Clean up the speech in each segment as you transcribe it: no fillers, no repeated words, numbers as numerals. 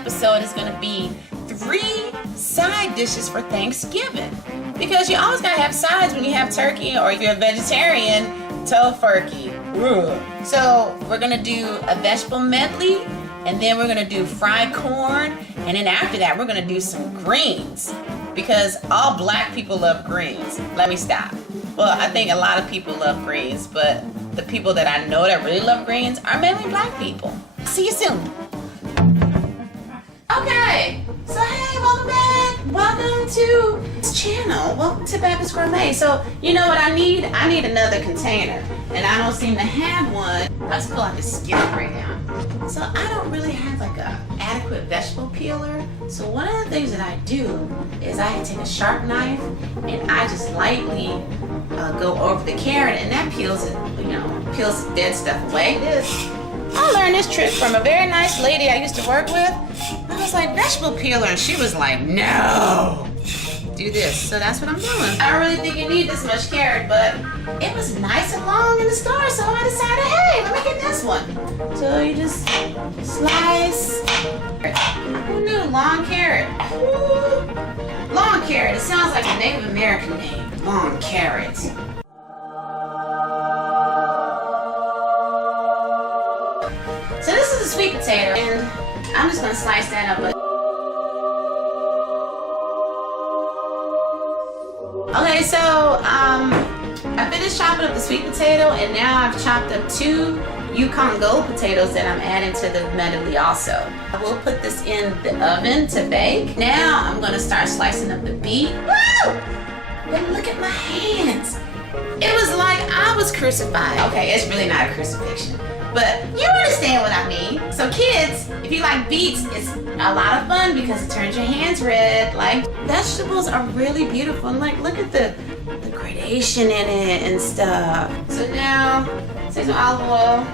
episode is gonna be 3 side dishes for Thanksgiving. Because you always gotta have sides when you have turkey, or if you're a vegetarian, tofurkey. So we're gonna do a vegetable medley, and then we're gonna do fried corn, and then after that we're gonna do some greens. Because all black people love greens. Let me stop. Well, I think a lot of people love greens, but the people that I know that really love greens are mainly black people. See you soon. Okay, so hey, welcome back. Welcome to this channel. Welcome to BAPTIST GOURMET. So you know what I need? I need another container, and I don't seem to have one. Let's pull out this skillet right now. So I don't really have like a adequate vegetable peeler. So one of the things that I do is I take a sharp knife and I just lightly go over the carrot, and that peels it, peels the dead stuff away. I learned this trick from a very nice lady I used to work with. I was like, vegetable peeler, and she was like, no, do this. So that's what I'm doing. I don't really think you need this much carrot, but it was nice and long in the store, so I decided, hey, let me get this one. So you just slice. Who knew? Long carrot. Ooh. Long carrot. It sounds like a Native American name. Long carrot. So this is a sweet potato, and I'm just gonna slice that up. Okay, so I finished chopping up the sweet potato, and now I've chopped up 2 Yukon Gold potatoes that I'm adding to the medley also. I will put this in the oven to bake. Now I'm gonna start slicing up the beet. Woo! But look at my hands. It was like I was crucified. Okay, it's really not a crucifixion, but you understand what I mean. So kids, if you like beets, it's a lot of fun because it turns your hands red. Like, vegetables are really beautiful, and like, look at the gradation in it and stuff. So now, take some olive oil.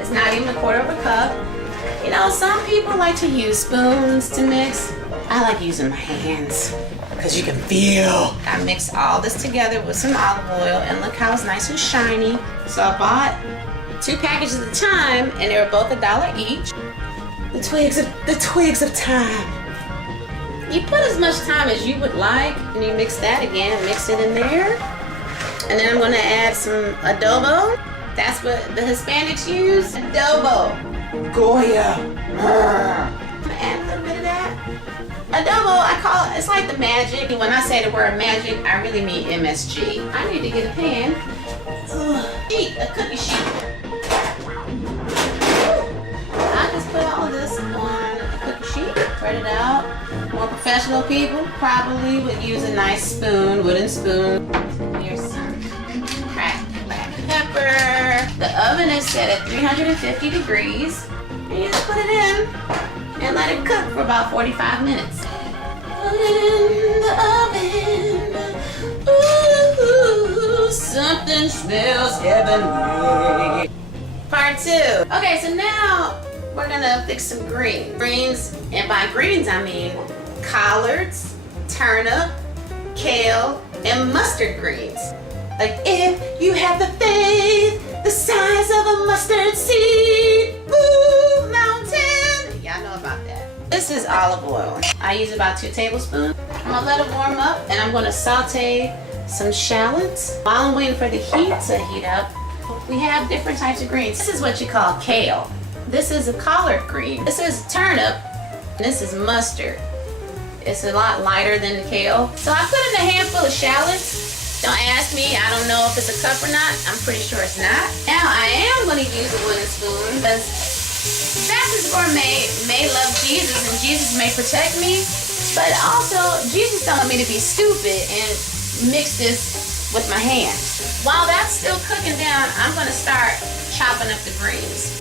It's not even a 1/4 cup. You know, some people like to use spoons to mix. I like using my hands because you can feel. I mix all this together with some olive oil, and look how it's nice and shiny. So I bought 2 packages at a time, and they were both $1 each. The twigs of thyme. You put as much thyme as you would like, and you mix that again. Mix it in there, and then I'm going to add some adobo. That's what the Hispanics use. Adobo. Goya. I'm gonna add a little bit of that. Adobo, I call it. It's like the magic. When I say the word magic, I really mean MSG. I need to get a pan. A cookie sheet. I just put all of this on a cookie sheet, spread it out. More professional people probably would use a nice spoon, wooden spoon. Here's some cracked black pepper. The oven is set at 350 degrees. And you just put it in and let it cook for about 45 minutes. Put it in the oven. Ooh, something smells heavenly. Part 2. Okay, so now we're gonna fix some greens. And by greens, I mean collards, turnip, kale, and mustard greens. Like, if you have the faith, the size of a mustard seed, move mountain. Y'all know about that. This is olive oil. I use about 2 tablespoons. I'm gonna let it warm up, and I'm gonna saute some shallots. While I'm waiting for the heat to heat up, we have different types of greens. This is what you call kale. This is a collard green. This is turnip. This is mustard. It's a lot lighter than the kale. So I put in a handful of shallots. Don't ask me, I don't know if it's a cup or not. I'm pretty sure it's not. Now I am gonna use a wooden spoon because BAPTIST GOURMET may love Jesus and Jesus may protect me, but also Jesus don't want me to be stupid and mix this with my hands. While that's still cooking down, I'm gonna start chopping up the greens.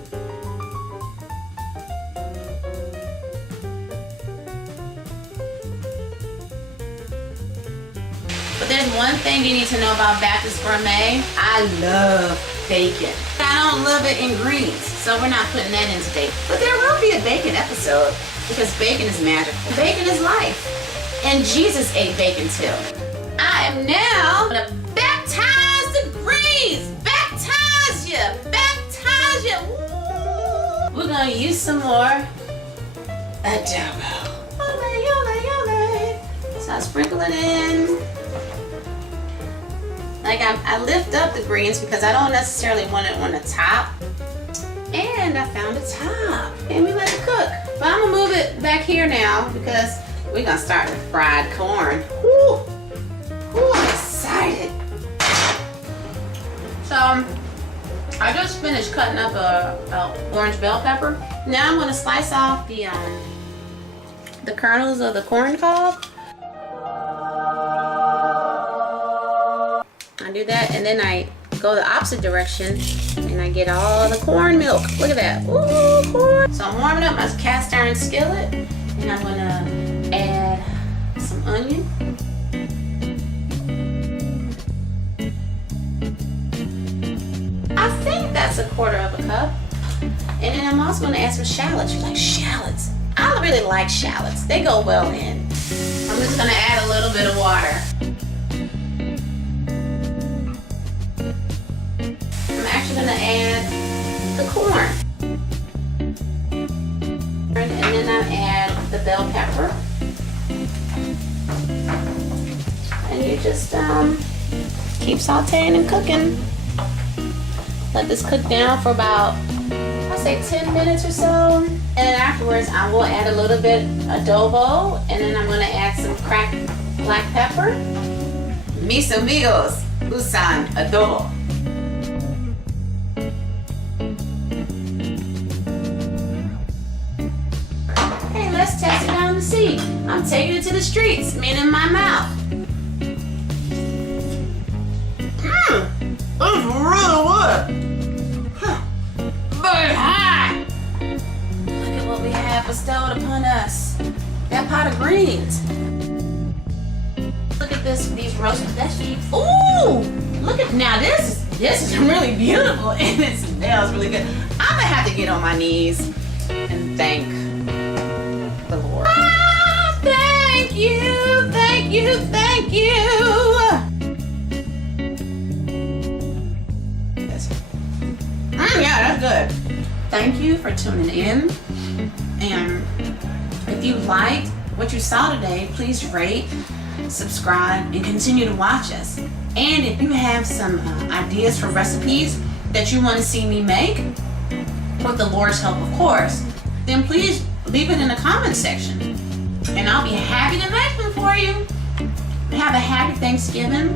But there's one thing you need to know about BAPTIST GOURMET. I love bacon. I don't love it in greens, so we're not putting that in today. But there will be a bacon episode because bacon is magical. Bacon is life. And Jesus ate bacon too. I am now gonna baptize the greens. Baptize you. We're gonna use some more adobo. Ole, ole, ole. So I sprinkle it in. Like I lift up the greens because I don't necessarily want it on the top. And I found a top. And we let it cook. But I'm gonna move it back here now because we're gonna start with fried corn. Woo! Woo, I'm excited. So I just finished cutting up a orange bell pepper. Now I'm gonna slice off the kernels of the corn cob. I do that, and then I go the opposite direction, and I get all the corn milk. Look at that. Ooh, corn. So I'm warming up my cast iron skillet, and I'm gonna add some onion. I think that's 1/4 of a cup. And then I'm also gonna add some shallots. You like shallots? I really like shallots. They go well in. I'm just gonna add a little bit of water. I'm actually gonna add the corn. And then I add the bell pepper. And you just keep sauteing and cooking. Let this cook down for about, I'll say 10 minutes or so. And then afterwards, I will add a little bit adobo, and then I'm gonna add some cracked black pepper. Mis amigos usan adobo. Hey, let's test it out and see. I'm taking it to the streets, meaning my mouth. That's really good. Very hot. Look at what we have bestowed upon us. That pot of greens. Look at this, these roasted veggies. Ooh! Look at, now this is really beautiful and it smells really good. I'm gonna have to get on my knees and thank the Lord. Ah, thank you, thank you, thank you. Yeah, that's good. Thank you for tuning in. And if you liked what you saw today, please rate, subscribe, and continue to watch us. And if you have some ideas for recipes that you want to see me make, with the Lord's help, of course, then please leave it in the comment section. And I'll be happy to make them for you. Have a happy Thanksgiving.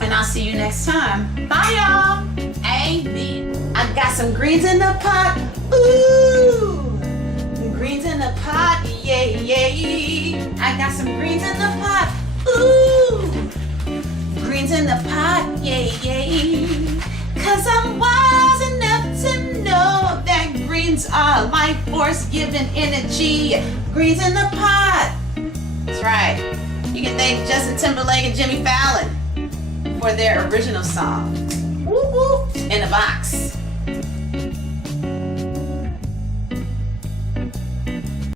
And I'll see you next time. Bye, y'all. Amen. I got some greens in the pot. Ooh. Greens in the pot. Yeah, yeah. I got some greens in the pot. Ooh. Greens in the pot. Yeah, yeah. 'Cause I'm wise enough to know that greens are life force giving energy. Greens in the pot. That's right. You can thank Justin Timberlake and Jimmy Fallon for their original song. Woo woo. In a box.